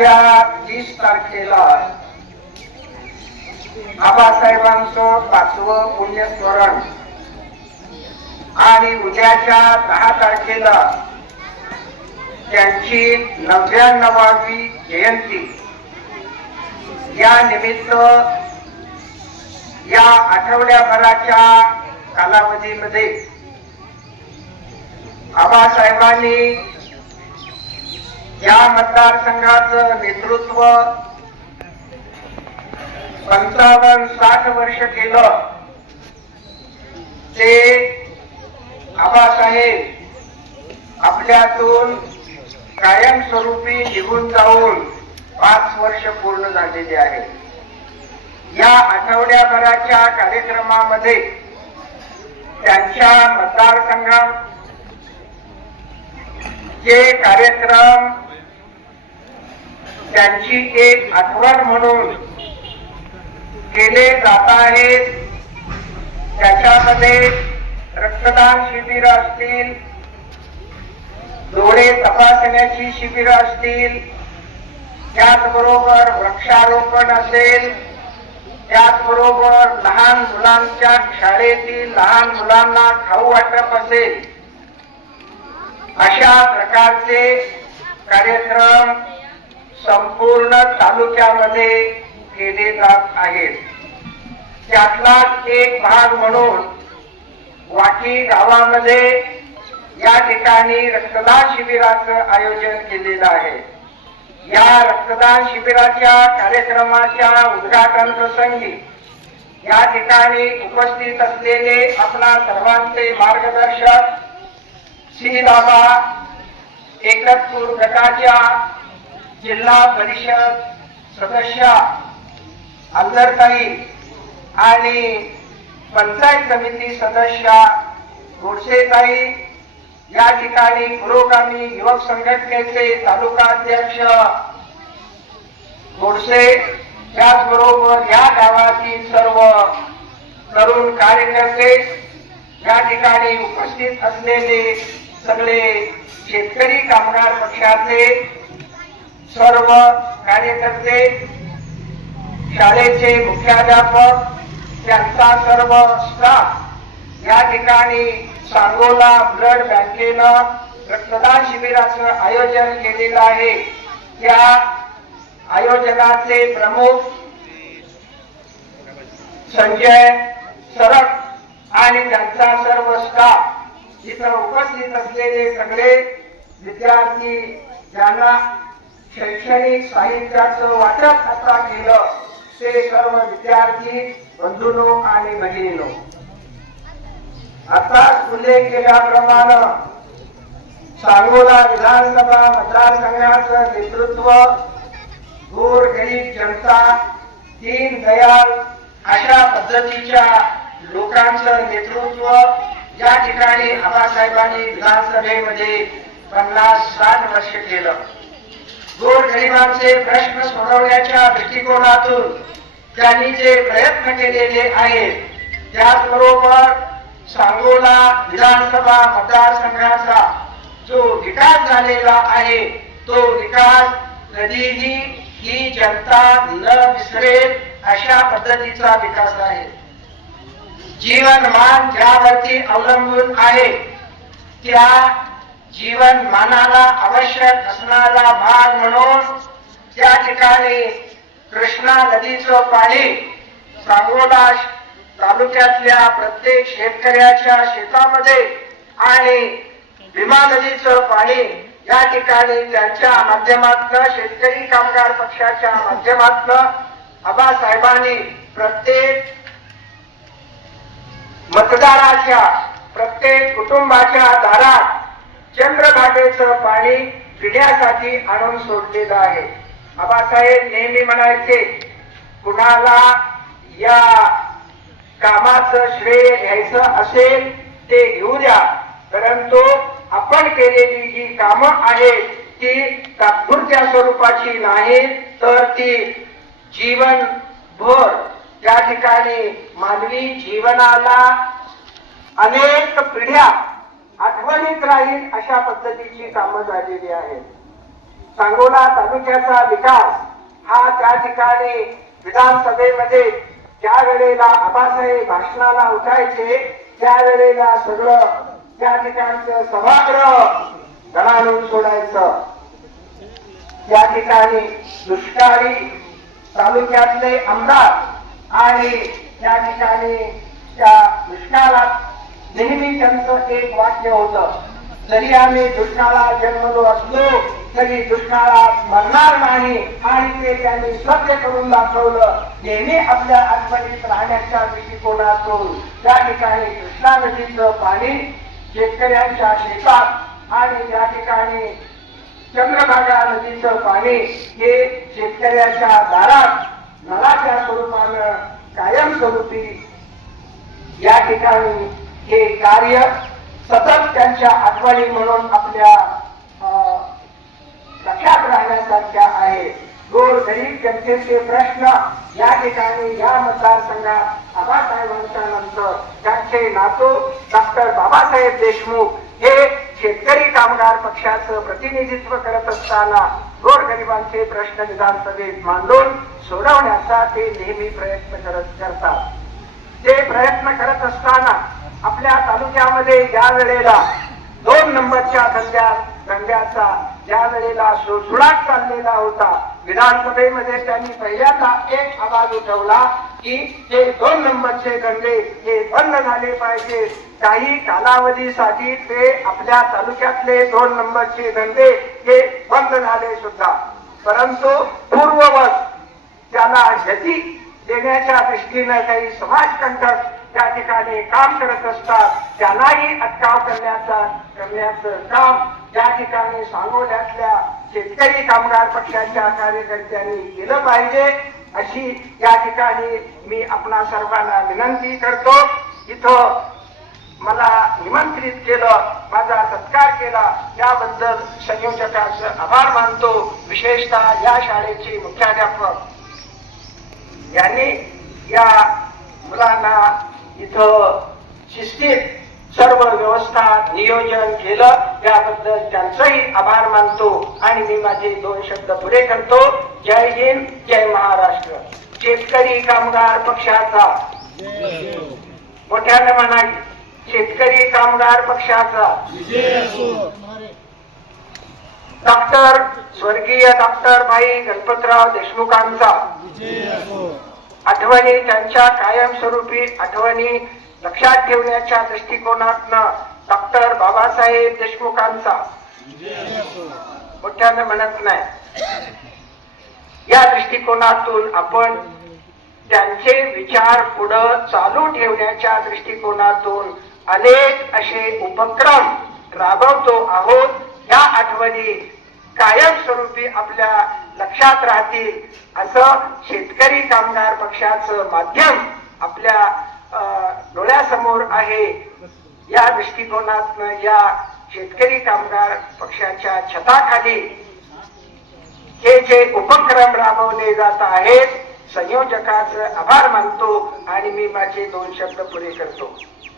उद्याच्या 30 तारखेला आबासाहेबांचं 5वं पुण्यस्मरण आणि उद्याच्या 10 तारखेला त्यांची 99वी जयंती या निमित्त या आठवड्याभराच्या कालावधीमध्ये आबासाहेबांनी या मतदारसंघाचं नेतृत्व 55-60 वर्ष केलं. ते आबासाहेब आपल्यातून कायमस्वरूपी निघून जाऊन 5 वर्ष पूर्ण झालेली आहे. या आठवड्याभराच्या कार्यक्रमामध्ये त्यांच्या मतदारसंघात जे कार्यक्रम त्यांची एक आठवण म्हणून केले जात आहेत त्याच्यामध्ये रक्तदान शिबिर असतील, डोळे तपासण्याची शिबिर असतील, त्याचबरोबर वृक्षारोपण असेल, त्याचबरोबर लहान मुलांच्या शाळेतील लहान मुलांना खाऊ वाटप असेल, अशा प्रकारचे कार्यक्रम संपूर्ण तालुक्यामध्ये केले जात आहेत. त्यातलाच एक भाग म्हणून वाकी गावामध्ये या ठिकाणी रक्तदान शिबिराचं आयोजन केलेलं आहे. या रक्तदान शिबिराच्या कार्यक्रमाच्या उद्घाटन प्रसंगी या ठिकाणी उपस्थित असलेले आपणा सर्वांचे मार्गदर्शक श्रीदाबा एकतपूर गटाच्या जिल्हा परिषद सदस्य अल्लरताई आणि पंचायत समिती सदस्य गोडसेताई, या ठिकाणी पुरोगामी युवक संघटनेचे तालुका अध्यक्ष गोडसे, त्याचबरोबर या गावातील सर्व तरुण कार्यकर्ते, या ठिकाणी उपस्थित असलेले सगळे शेतकरी कामगार पक्षाचे सर्व कार्यकर्ते, शाळेचे मुख्याध्यापक, त्यांचा सर्व स्टाफ, या ठिकाणी सांगोला ब्लड बँकेनं रक्तदान शिबिराचं आयोजन केलेलं आहे. त्या आयोजनाचे प्रमुख संजय सरक आणि त्यांचा सर्व स्टाफ, इथं उपस्थित असलेले सगळे विद्यार्थी ज्यांना शैक्षणिक साहित्याचं वाटप आता केलं ते सर्व विद्यार्थी बंधूंनो आणि भगिनींनो, आताच उल्लेख केल्याप्रमाणे सांगोला विधानसभा मतदारसंघाचं नेतृत्व गोरगरीब जनता, दीनदयाल अशा पद्धतीच्या लोकांचं नेतृत्व या ठिकाणी आबासाहेबांनी विधानसभेमध्ये 50-60 वर्ष केलं. गोरगरिबांचे प्रश्न सोडवण्याच्या दृष्टिकोनातून त्यांनी जे प्रयत्न केलेले आहेत, त्याचबरोबर सांगोला विधानसभा मतदारसंघाचा जो विकास झालेला आहे तो विकास कधीही ही जनता न विसरेल अशा पद्धतीचा विकास आहे. जीवनमान ज्यावरती अवलंबून आहे त्या जीवनमानाला आवश्यक असणारा भाग म्हणून त्या ठिकाणी कृष्णा नदीचं पाणी सांगोला तालुक्यातल्या प्रत्येक शेतकऱ्याच्या शेतामध्ये आणि भीमा नदीचं पाणी या ठिकाणी त्यांच्या माध्यमातून शेतकरी कामगार पक्षाच्या माध्यमातून आबासाहेबांनी प्रत्येक मतदाराच्या, प्रत्येक कुटुंबाच्या दारात चंद्रभागेचं पाणी पिण्यासाठी आणून सोडलेलं आहे. आबासाहेब नेहमी म्हणायचे, कुणाला या कामाचं श्रेय घ्यायचं असेल ते घेऊ द्या, परंतु आपण केलेली जी कामं आहेत ती तात्पुरत्या स्वरूपाची नाही, तर ती जीवनभर त्या ठिकाणी मानवी जीवनाला अनेक पिढ्या आठवणीत राहील अशा पद्धतीची कामं झालेली आहेत. सांगोला तालुक्याचा विकास हा त्या ठिकाणी विधानसभेमध्ये ज्या वेळेला आबासाहेब भाषणाला उठायचे त्यावेळेला सगळं त्या ठिकाणचं सभागृह गणाळून सोडायचं. त्या ठिकाणी दुष्काळी तालुक्यातले आमदार आणि त्या ठिकाणी त्या दुष्काळात नेहमी त्यांचं एक वाक्य होतं, जरी आम्ही दुष्काळात जन्मलो असलो तरी दुष्काळात मरणार नाही, आणि ते त्यांनी सत्य करून दाखवलं. नेहमी आपल्या आठवणीत राहण्याच्या दृष्टिकोनातून त्या ठिकाणी कृष्णा नदीचं पाणी शेतकऱ्यांच्या शेतात आणि त्या ठिकाणी चंद्रभागा नदीचं पाणी हे शेतकऱ्याच्या दारात नळाच्या स्वरूपानं कायमस्वरूपी या ठिकाणी हे कार्य सतत त्यांच्या आठवणी म्हणून आपल्या लक्षात राहण्यासारख्या आहे. गोरगरीब जनतेचे प्रश्न या ठिकाणी या मतदारसंघात आबासाहेबांच्या नंतर त्यांचे नातू डॉक्टर बाबासाहेब देशमुख हे शेतकरी कामगार पक्षाचं प्रतिनिधित्व करत असताना गोरगरिबांचे प्रश्न विधानसभेत मांडून सोडवण्याचा ते नेहमी प्रयत्न करतात. ते प्रयत्न करत असताना आपल्या तालुक्यामध्ये ज्या वेळेला 2 नंबरच्या दंड्याचा ज्या वेळेला सुळसुळाट चाललेला होता, विधानसभेमध्ये त्यांनी पहिल्यांदा एक आवाज उठवला की हे 2 नंबरचे दंडे हे बंद झाले पाहिजे. काही कालावधीसाठी ते आपल्या तालुक्यातले 2 नंबरचे दंडे हे बंद झाले सुद्धा, परंतु पूर्ववत त्याला गती देण्याच्या दृष्टीनं काही समाजकंटक त्या ठिकाणी काम करत असतात. त्यांनाही अटकाव करण्याचं काम त्या ठिकाणी सांगोल्यातल्या शेतकरी कामगार पक्षाच्या कार्यकर्त्यांनी केलं पाहिजे, अशी या ठिकाणी मी आपणा सर्वांना विनंती करतो. इथं मला निमंत्रित केलं, माझा सत्कार केला, त्याबद्दल संयोजकांचं आभार मानतो. विशेषतः या शाळेचे मुख्याध्यापक यांनी या मुलांना इथं शिस्तीत सर्व व्यवस्था नियोजन केलं, त्याबद्दल त्यांचंही आभार मानतो. आणि मी माझे 2 शब्द पुढे करतो. जय हिंद, जय महाराष्ट्र. शेतकरी कामगार पक्षाचा मोठ्याने म्हणा, शेतकरी कामगार पक्षाचा डॉक्टर स्वर्गीय डॉक्टर भाई गणपतराव देशमुखांचा आठवणी, त्यांच्या कायमस्वरूपी आठवणी लक्षात ठेवण्याच्या दृष्टिकोनातनं डॉक्टर बाबासाहेब देशमुखांचा मोठ्याने म्हणत नाही, या दृष्टिकोनातून आपण त्यांचे विचार पुढं चालू ठेवण्याच्या दृष्टिकोनातून अनेक असे उपक्रम राबवतो आहोत. या आठवणी कायमस्वरूपी आपल्या लक्षात राहतील असं शेतकरी कामगार पक्षाचं माध्यम आपल्या डोळ्यासमोर आहे. या दृष्टिकोनातनं या शेतकरी कामगार पक्षाच्या छताखाली हे जे उपक्रम राबवले जात आहेत, संयोजकांचे आभार मानतो आणि मी माझे 2 शब्द पुरे करतो.